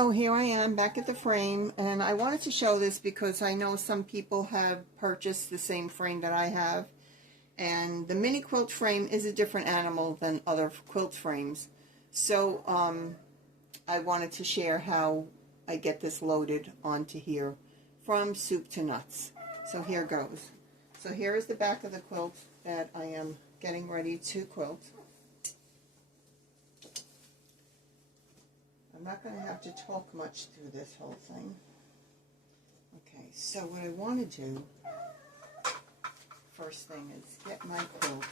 So here I am back at the frame, and I wanted to show this because I know some people have purchased the same frame that I have, and the mini quilt frame is a different animal than other quilt frames. So I wanted to share how I get this loaded onto here from soup to nuts. So here goes. So here is the back of the quilt that I am getting ready to quilt. I'm not going to have to talk much through this whole thing. Okay, so what I want to do first thing is get my quilt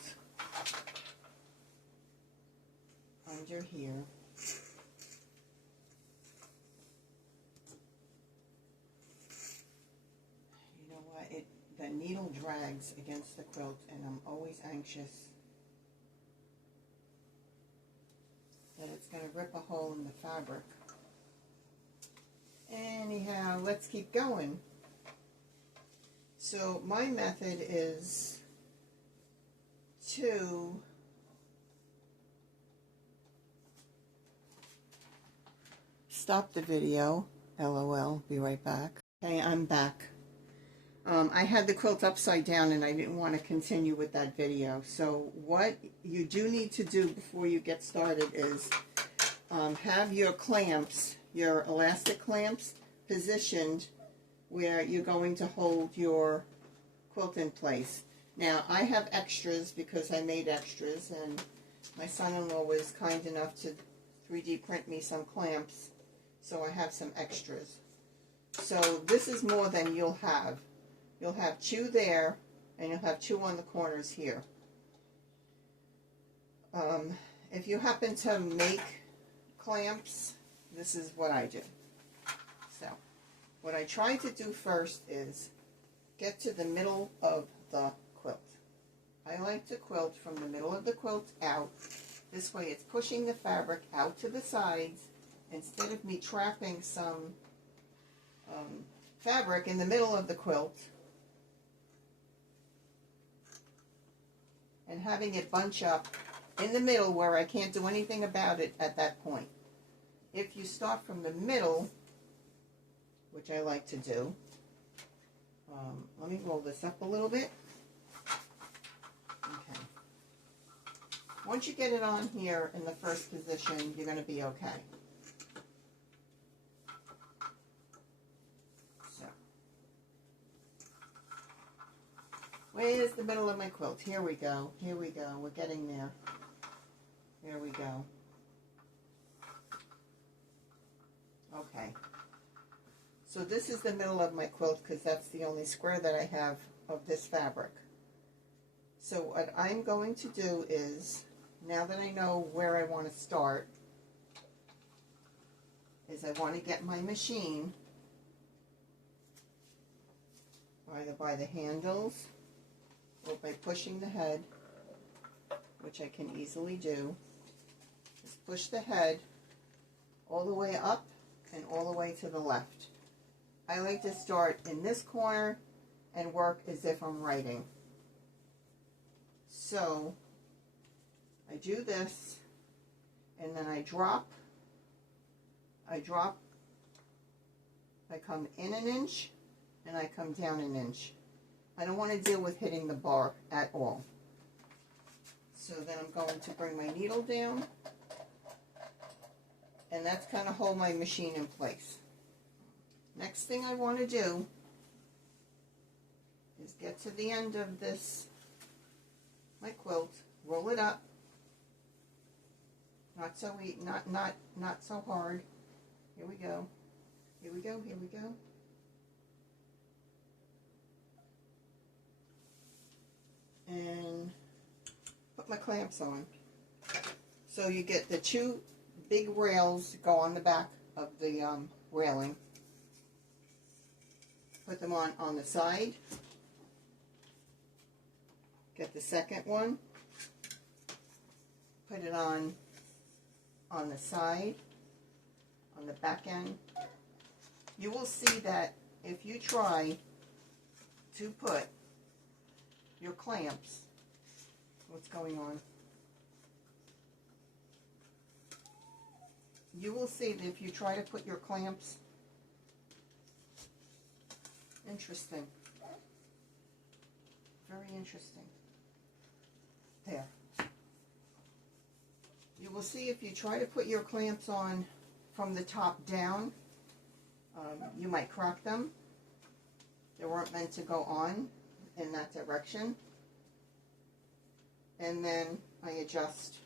under here. You know what? The needle drags against the quilt, and I'm always anxious that it's going to rip a hole in the fabric. Anyhow, let's keep going. So my method is to stop the video. LOL, be right back. Okay, I'm back. I had the quilt upside down and I didn't want to continue with that video. So what you do need to do before you get started is have your clamps, your elastic clamps, positioned where you're going to hold your quilt in place. Now I have extras because I made extras, and my son-in-law was kind enough to 3D print me some clamps, so I have some extras. So this is more than you'll have. You'll have two there, and you'll have two on the corners here. If you happen to make clamps, this is what I do. So, what I try to do first is get to the middle of the quilt. I like to quilt from the middle of the quilt out. This way it's pushing the fabric out to the sides instead of me trapping some fabric in the middle of the quilt and having it bunch up in the middle where I can't do anything about it at that point. If you start from the middle, which I like to do, let me roll this up a little bit. Okay. Once you get it on here in the first position, you're going to be okay. So, where's the middle of my quilt? Here we go. Here we go. We're getting there. There we go. Okay. So this is the middle of my quilt because that's the only square that I have of this fabric. So what I'm going to do is, now that I know where I want to start, is I want to get my machine either by the handles or by pushing the head, which I can easily do. Just push the head all the way up and all the way to the left. I like to start in this corner and work as if I'm writing. So I do this, and then I drop, I come in an inch, and I come down an inch. I don't want to deal with hitting the bar at all. So then I'm going to bring my needle down, and that's kind of hold my machine in place. Next thing I want to do is get to the end of this, my quilt, roll it up, not so hard. Here we go. Here we go. Here we go. And put my clamps on. So you get the two big rails go on the back of the railing. Put them on the side. Get the second one. Put it on the side, on the back end. You will see that if you try to put your clamps, what's going on? you will see that if you try to put your clamps, interesting, very interesting, there. You will see if you try to put your clamps on from the top down, you might crack them. They weren't meant to go on in that direction. And then I adjust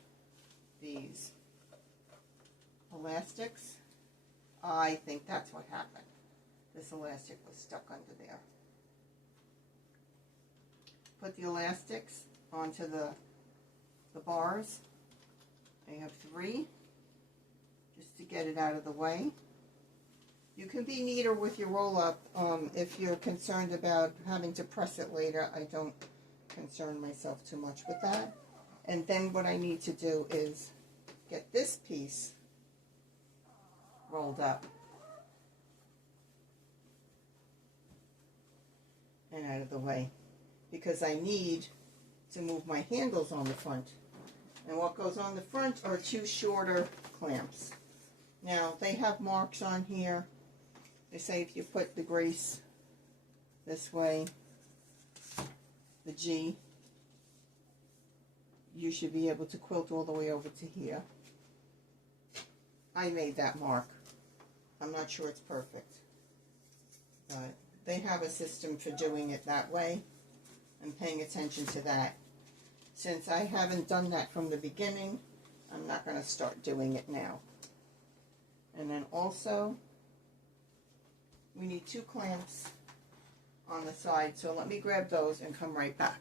these elastics. I think that's what happened. This elastic was stuck under there. Put the elastics onto the bars. I have 3, just to get it out of the way. You can be neater with your roll-up if you're concerned about having to press it later. I don't concern myself too much with that. And then what I need to do is get this piece rolled up and out of the way, because I need to move my handles on the front. And what goes on the front are 2 shorter clamps. Now, they have marks on here. They say if you put the grace this way, the G, you should be able to quilt all the way over to here. I made that mark. I'm not sure it's perfect, but they have a system for doing it that way. I'm paying attention to that. Since I haven't done that from the beginning, I'm not going to start doing it now. And then also, we need 2 clamps on the side, so let me grab those and come right back.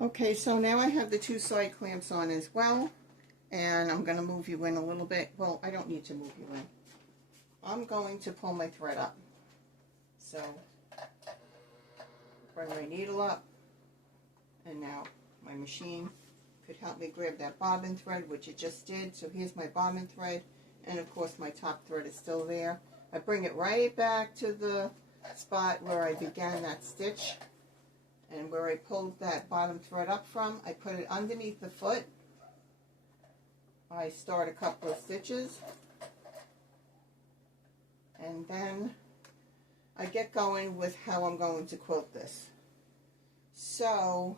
Okay, so now I have the 2 side clamps on as well, and I'm going to move you in a little bit. Well, I don't need to move you in. I'm going to pull my thread up. So, bring my needle up, and now my machine could help me grab that bobbin thread, which it just did. So here's my bobbin thread, and of course my top thread is still there. I bring it right back to the spot where I began that stitch, and where I pulled that bottom thread up from, I put it underneath the foot. I start a couple of stitches, and then I get going with how I'm going to quilt this. So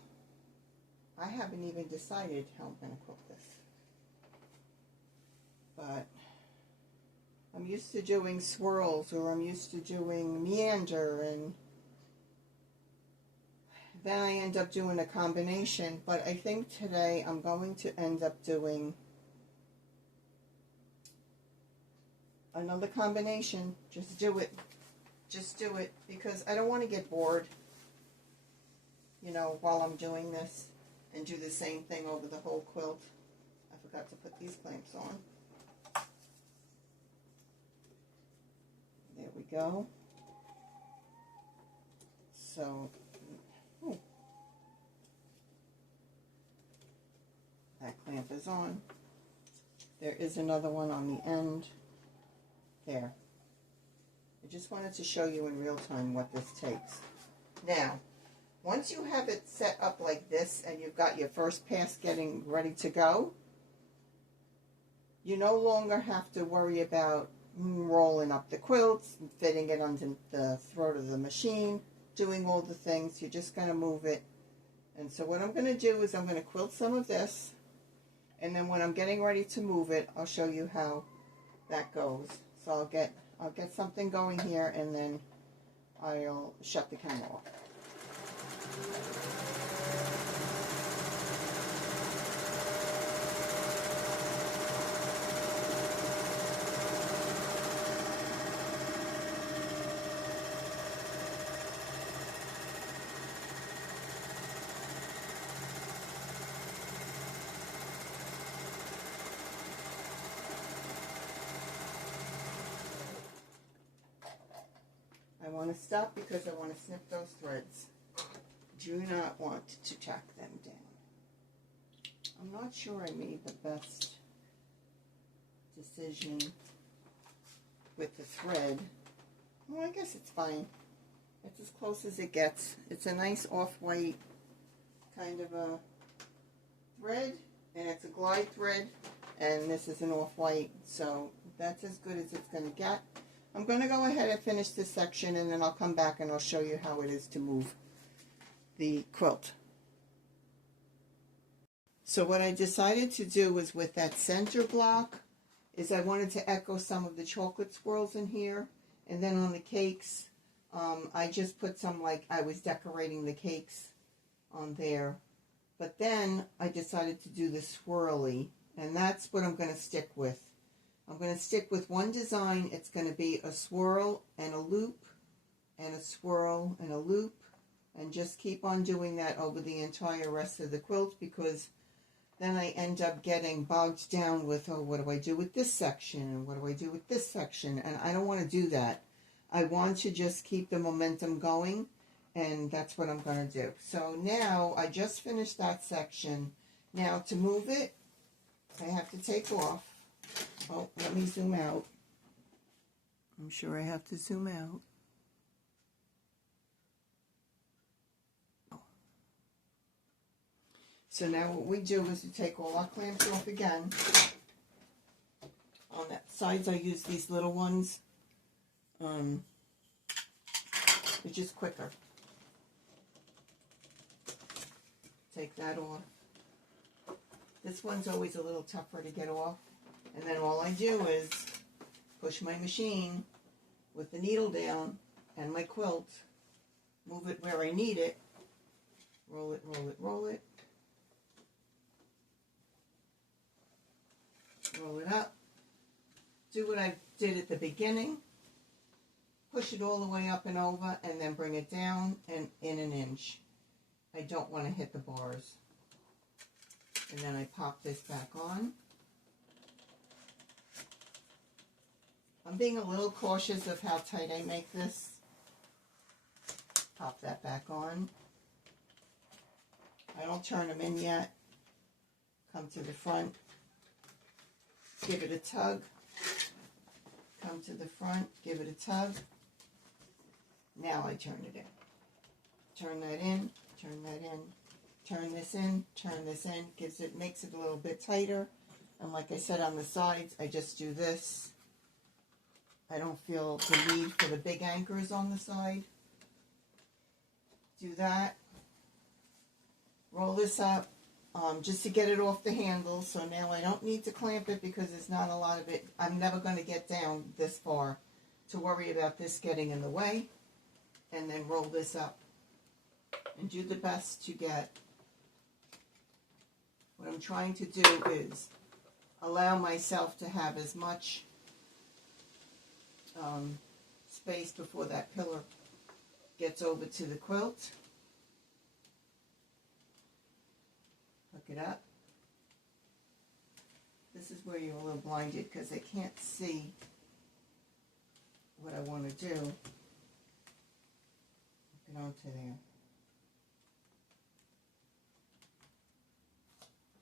I haven't even decided how I'm going to quilt this, but I'm used to doing swirls, or I'm used to doing meander, and then I end up doing a combination. But I think today I'm going to end up doing another combination. Just do it, because I don't want to get bored, you know, while I'm doing this and do the same thing over the whole quilt. I forgot to put these clamps on. There we go. So, that clamp is on. There is another one on the end. There. I just wanted to show you in real time what this takes. Now, once you have it set up like this and you've got your first pass getting ready to go, you no longer have to worry about rolling up the quilts, fitting it under the throat of the machine, doing all the things. You're just going to move it. And so what I'm going to do is I'm going to quilt some of this, and then when I'm getting ready to move it, I'll show you how that goes. So I'll get something going here, and then I'll shut the camera off. I want to stop because I want to snip those threads. Do not want to tack them down. I'm not sure I made the best decision with the thread. Well, I guess it's fine. It's as close as it gets. It's a nice off-white kind of a thread. and it's a glide thread, and this is an off-white, so that's as good as it's going to get. I'm going to go ahead and finish this section, and then I'll come back and I'll show you how it is to move the quilt. So what I decided to do was, with that center block, is I wanted to echo some of the chocolate swirls in here, and then on the cakes, I just put some, like I was decorating the cakes on there. But then I decided to do the swirly, and that's what I'm going to stick with. I'm going to stick with one design. It's going to be a swirl and a loop, and a swirl and a loop, and just keep on doing that over the entire rest of the quilt, because then I end up getting bogged down with, oh, what do I do with this section, and what do I do with this section, and I don't want to do that. I want to just keep the momentum going, and that's what I'm going to do. So now I just finished that section. Now to move it, I have to take off. Oh, let me zoom out. I'm sure I have to zoom out. So now what we do is we take all our clamps off again. On that sides I use these little ones. It's just quicker. Take that off. This one's always a little tougher to get off. And then all I do is push my machine with the needle down and my quilt, move it where I need it, roll it, roll it, roll it, roll it up, do what I did at the beginning, push it all the way up and over, and then bring it down and in an inch. I don't want to hit the bars. And then I pop this back on. I'm being a little cautious of how tight I make this. Pop that back on. I don't turn them in yet. Come to the front. Give it a tug. Come to the front. Give it a tug. Now I turn it in. Turn that in. Turn that in. Turn this in. Turn this in. Makes it a little bit tighter. And like I said, on the sides, I just do this. I don't feel the need for the big anchors on the side. Do that. Roll this up just to get it off the handle. So now I don't need to clamp it because there's not a lot of it. I'm never going to get down this far to worry about this getting in the way. And then roll this up. And do the best to get. What I'm trying to do is allow myself to have as much space before that pillar gets over to the quilt. Hook it up. This is where you're a little blinded because I can't see what I want to do. Hook it onto there.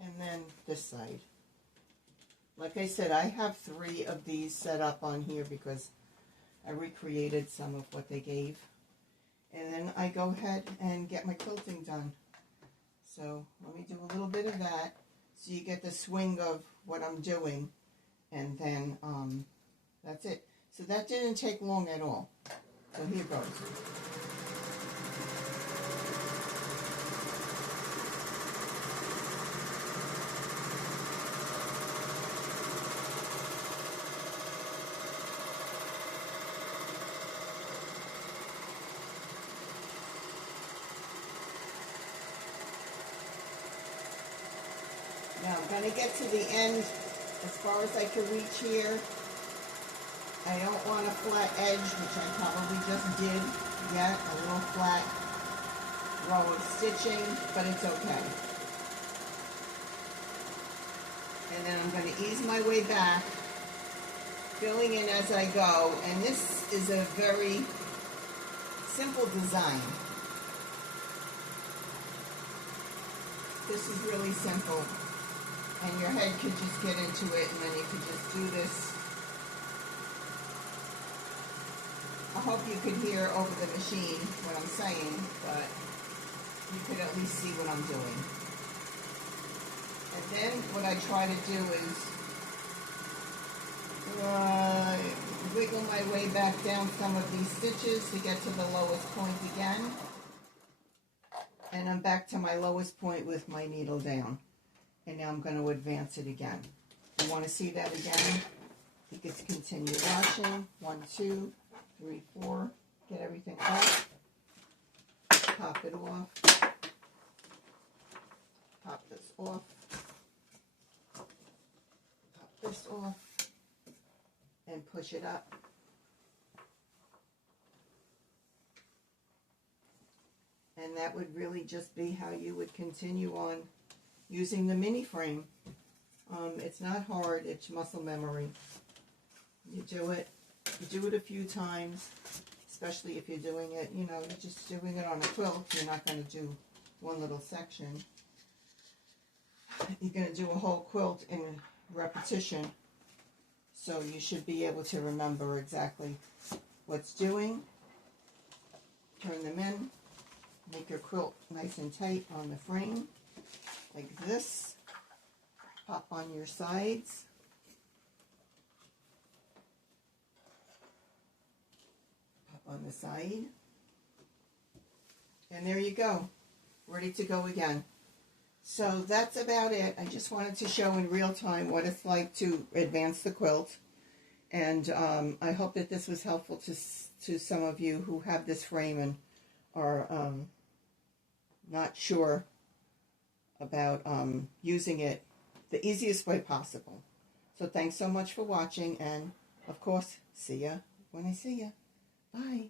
And then this side. Like I said, I have 3 of these set up on here because I recreated some of what they gave. And then I go ahead and get my quilting done. So let me do a little bit of that so you get the swing of what I'm doing. And then that's it. So that didn't take long at all. So here goes. Now I'm going to get to the end as far as I can reach here. I don't want a flat edge, which I probably just did yet, a little flat row of stitching, but it's okay. And then I'm going to ease my way back, filling in as I go, and this is a very simple design. This is really simple. And your head could just get into it, and then you could just do this. I hope you could hear over the machine what I'm saying, but you could at least see what I'm doing. And then what I try to do is wiggle my way back down some of these stitches to get to the lowest point again. And I'm back to my lowest point with my needle down. And now I'm going to advance it again. You want to see that again? You can continue watching. 1, 2, 3, 4. Get everything off. Pop it off. Pop this off. Pop this off. And push it up. And that would really just be how you would continue on using the mini frame. It's not hard, it's muscle memory. You do it a few times, especially if you're doing it, you know, you're just doing it on a quilt. You're not going to do one little section. You're going to do a whole quilt in repetition. So you should be able to remember exactly what's doing. Turn them in. Make your quilt nice and tight on the frame, like this. Pop on your sides. Pop on the side. And there you go. Ready to go again. So that's about it. I just wanted to show in real time what it's like to advance the quilt. And I hope that this was helpful to some of you who have this frame and are not sure about using it the easiest way possible. So thanks so much for watching, and of course, see ya when I see ya. Bye.